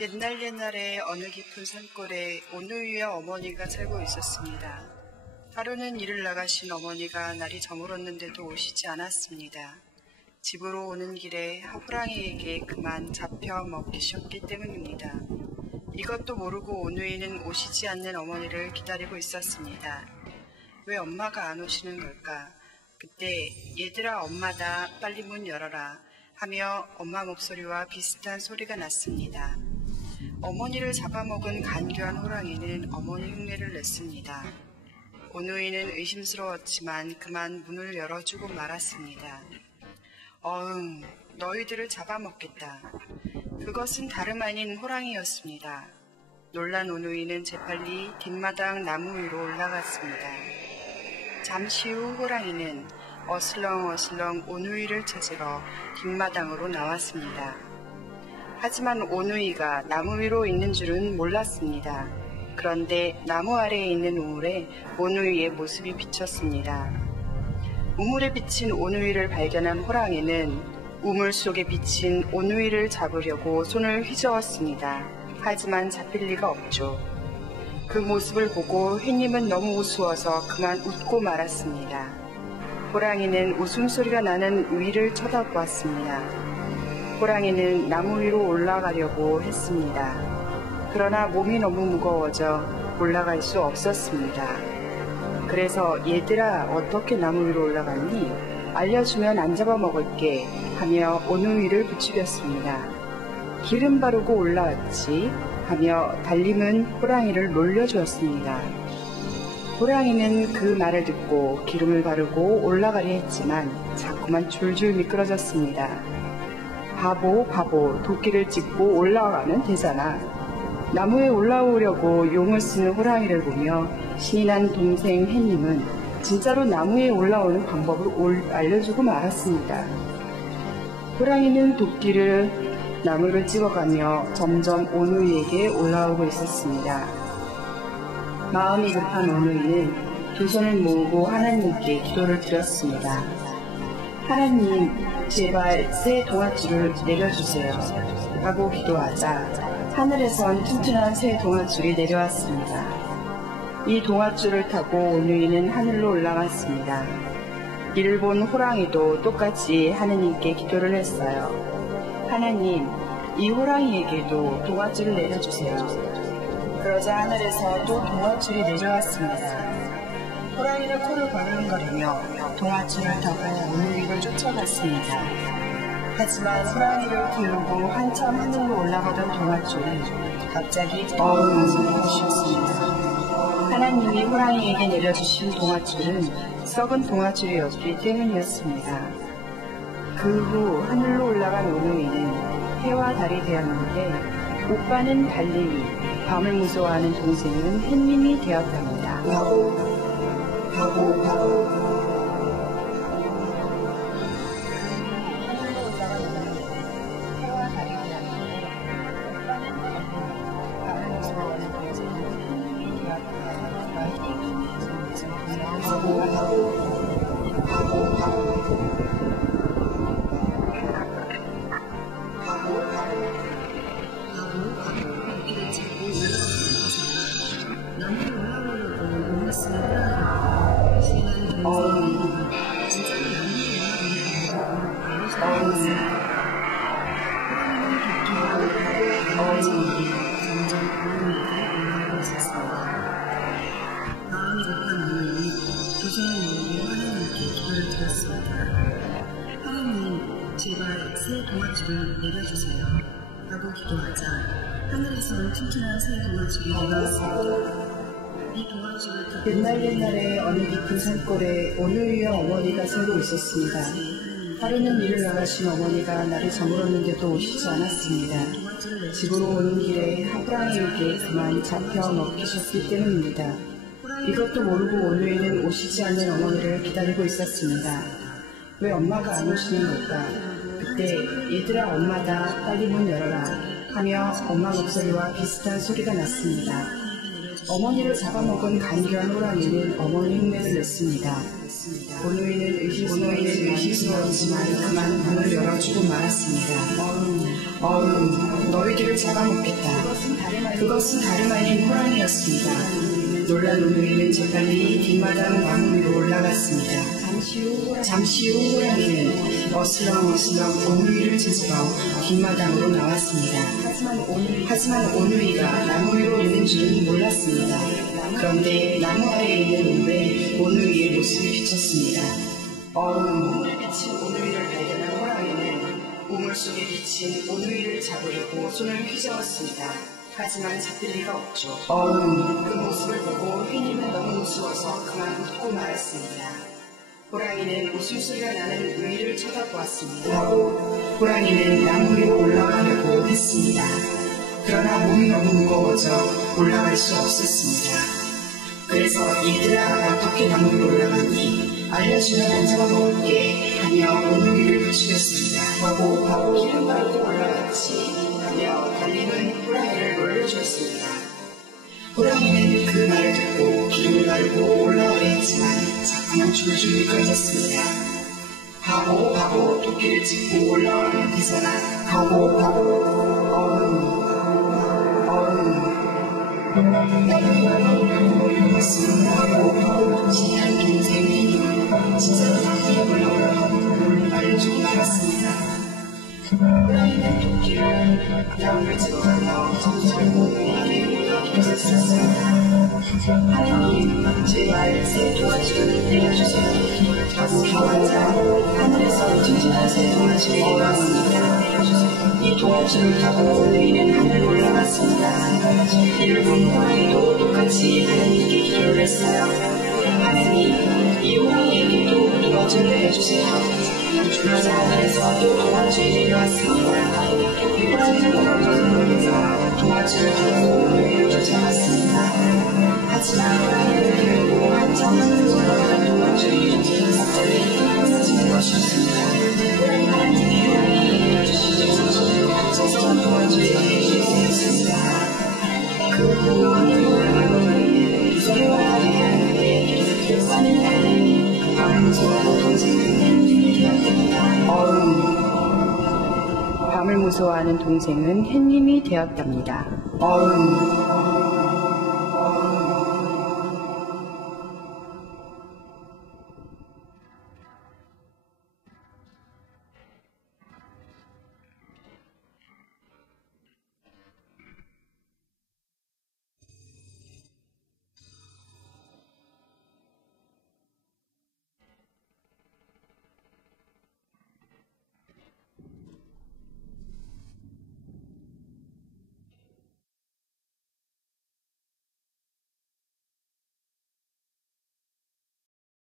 옛날에 어느 깊은 산골에 오누이와 어머니가 살고 있었습니다. 하루는 일을 나가신 어머니가 날이 저물었는데도 오시지 않았습니다. 집으로 오는 길에 호랑이에게 그만 잡혀 먹히셨기 때문입니다. 이것도 모르고 오누이는 오시지 않는 어머니를 기다리고 있었습니다. 왜 엄마가 안 오시는 걸까? 그때 얘들아 엄마다 빨리 문 열어라 하며 엄마 목소리와 비슷한 소리가 났습니다. 어머니를 잡아먹은 간교한 호랑이는 어머니 흉내를 냈습니다. 오누이는 의심스러웠지만 그만 문을 열어주고 말았습니다. 어흥, 너희들을 잡아먹겠다. 그것은 다름 아닌 호랑이였습니다. 놀란 오누이는 재빨리 뒷마당 나무 위로 올라갔습니다. 잠시 후 호랑이는 어슬렁어슬렁 오누이를 찾으러 뒷마당으로 나왔습니다. 하지만 오누이가 나무 위로 있는 줄은 몰랐습니다. 그런데 나무 아래에 있는 우물에 오누이의 모습이 비쳤습니다. 우물에 비친 오누이를 발견한 호랑이는 우물 속에 비친 오누이를 잡으려고 손을 휘저었습니다. 하지만 잡힐 리가 없죠. 그 모습을 보고 햇님은 너무 우스워서 그만 웃고 말았습니다. 호랑이는 웃음소리가 나는 위를 쳐다보았습니다. 호랑이는 나무 위로 올라가려고 했습니다. 그러나 몸이 너무 무거워져 올라갈 수 없었습니다. 그래서 얘들아 어떻게 나무 위로 올라갔니? 알려주면 안 잡아먹을게 하며 오누이를 부추겼습니다. 기름 바르고 올라왔지 하며 달림은 호랑이를 놀려주었습니다. 호랑이는 그 말을 듣고 기름을 바르고 올라가려 했지만 자꾸만 줄줄 미끄러졌습니다. 바보 도끼를 짚고 올라가면 되잖아. 나무에 올라오려고 용을 쓰는 호랑이를 보며 신이 난 동생 햇님은 진짜로 나무에 올라오는 방법을 알려주고 말았습니다. 호랑이는 도끼를 나무를 찍어가며 점점 오누이에게 올라오고 있었습니다. 마음이 급한 오누이는 두 손을 모으고 하나님께 기도를 드렸습니다. 하나님, 제발 새 동아줄을 내려주세요 하고 기도하자 하늘에선 튼튼한 새 동아줄이 내려왔습니다. 이 동아줄을 타고 오누이는 하늘로 올라갔습니다. 이를 본 호랑이도 똑같이 하느님께 기도를 했어요. 하나님, 이 호랑이에게도 동아줄을 내려주세요. 그러자 하늘에서 또 동아줄이 내려왔습니다. 호랑이는 코를 벌렁거리며 동아줄을 타고 오누이를 쫓아갔습니다. 하지만 호랑이를 기르고 한참 하늘로 올라가던 동아줄이 갑자기 쉬었습니다. 하나님이 호랑이에게 내려주신 동아줄은 썩은 동아줄이었기 때문이었습니다. 그 후 하늘로 올라간 오누이는 해와 달이 되었는데 오빠는 달림이, 밤을 무서워하는 동생은 햇님이 되었답니다. 마음이 급한 오누이는 두 손을 모으고 하나님께 기도를 드렸습니다. 하나님, 제발 새 동아줄을 내려주세요 하고 기도하자 하늘에서는 튼튼한 새 동아줄이 내려왔습니다. 이 동아줄을 타고 옛날에 어느 깊은 산골에 오누이와 어머니가 살고 있었습니다. 하루는 일을 나가신 어머니가 날이 저물었는데도 오시지 않았습니다. 집으로 오는 길에 호랑이에게 그만 잡혀 먹히셨기 때문입니다. 이것도 모르고 오누이는 오시지 않는 어머니를 기다리고 있었습니다. 왜 엄마가 안 오시는 걸까? 그때 얘들아 엄마다 빨리 문 열어라 하며 엄마 목소리와 비슷한 소리가 났습니다. 어머니를 잡아먹은 간교한 호랑이는 어머니 흉내를 냈습니다. 오누이는 의심스러웠지만 그만 문을 열어주고 말았습니다. 너희들을 잡아먹겠다. 그것은 다름 아닌 호랑이였습니다. 놀란 오누이는 재빨리 뒷마당 나무 위로 올라갔습니다. 잠시 후 호랑이는 어슬렁어슬렁 오누이를 찾으러 뒷마당으로 나왔습니다. 하지만 오누이가 나무 위로 있는 줄은 몰랐습니다. 그런데 나무 아래에 있는 우물에 오누이의 모습이 비쳤습니다. 우물에 비친 오누이를 발견한 호랑이는 우물 속에 비친 오누이를 잡으려고 손을 휘저었습니다. 하지만 잡힐 리가 없죠. 그 모습을 보고 휘님은 너무 우스워서 그만 웃고 말았습니다. 호랑이는 웃음소리가 나는 우이를 쳐다보았습니다. 호랑이는 나무 위로 올라가려고 했습니다. 그러나 몸이 너무 무거워져 올라갈 수 없었습니다. 그래서 얘들아 어떻게 나무 위로 올라가니 알려주면 잡아먹을게 하며 오누이를 부추겼습니다. 바보 기름 바르고 올라갔지 하며 달림은 호랑이를 놀려주었습니다. 호랑이는 그 말을 듣고 기름을 바르고 올라오려 했지만 자꾸만 줄줄 미끄러졌습니다. 바보 토끼를 짚고 올라오면 되잖아. 신기한 동생이 진짜 나무에 올라오라고 알려주고 말았습니다. 호랑이는 토끼를 나무를 짚으며 점점 오누이에게 올라오셨습니다. 하나님, 제발 새 도화지를 내려주세요. 가보자 하늘에서 튼튼한 새 도화지를 내려왔습니다. 이 도화지를 타고 오누이는 하늘 올라갔습니다. 여러분, 호랑이도 똑같이 하나님께 기도를 했어요. 하나님, 이 호랑이에게도 도화지를 내주세요. 그러자 하늘에서 또 도화지를 내려왔습니다. 호랑이는 넘어져서 도화지를 타고 오누이를 쫓아갔습니다. 하지만 호랑이는 결국 한참을 돌아가 도화지를 사지는 것이었습니다. 하나님이 내려주셔서 도화지를 내주셨습니다. 그 호랑이는 두려워하게 하는데 결과는 달리 밤을 무서워하는 동생은 밤을 무서워하는 동생은 햇님이 되었답니다.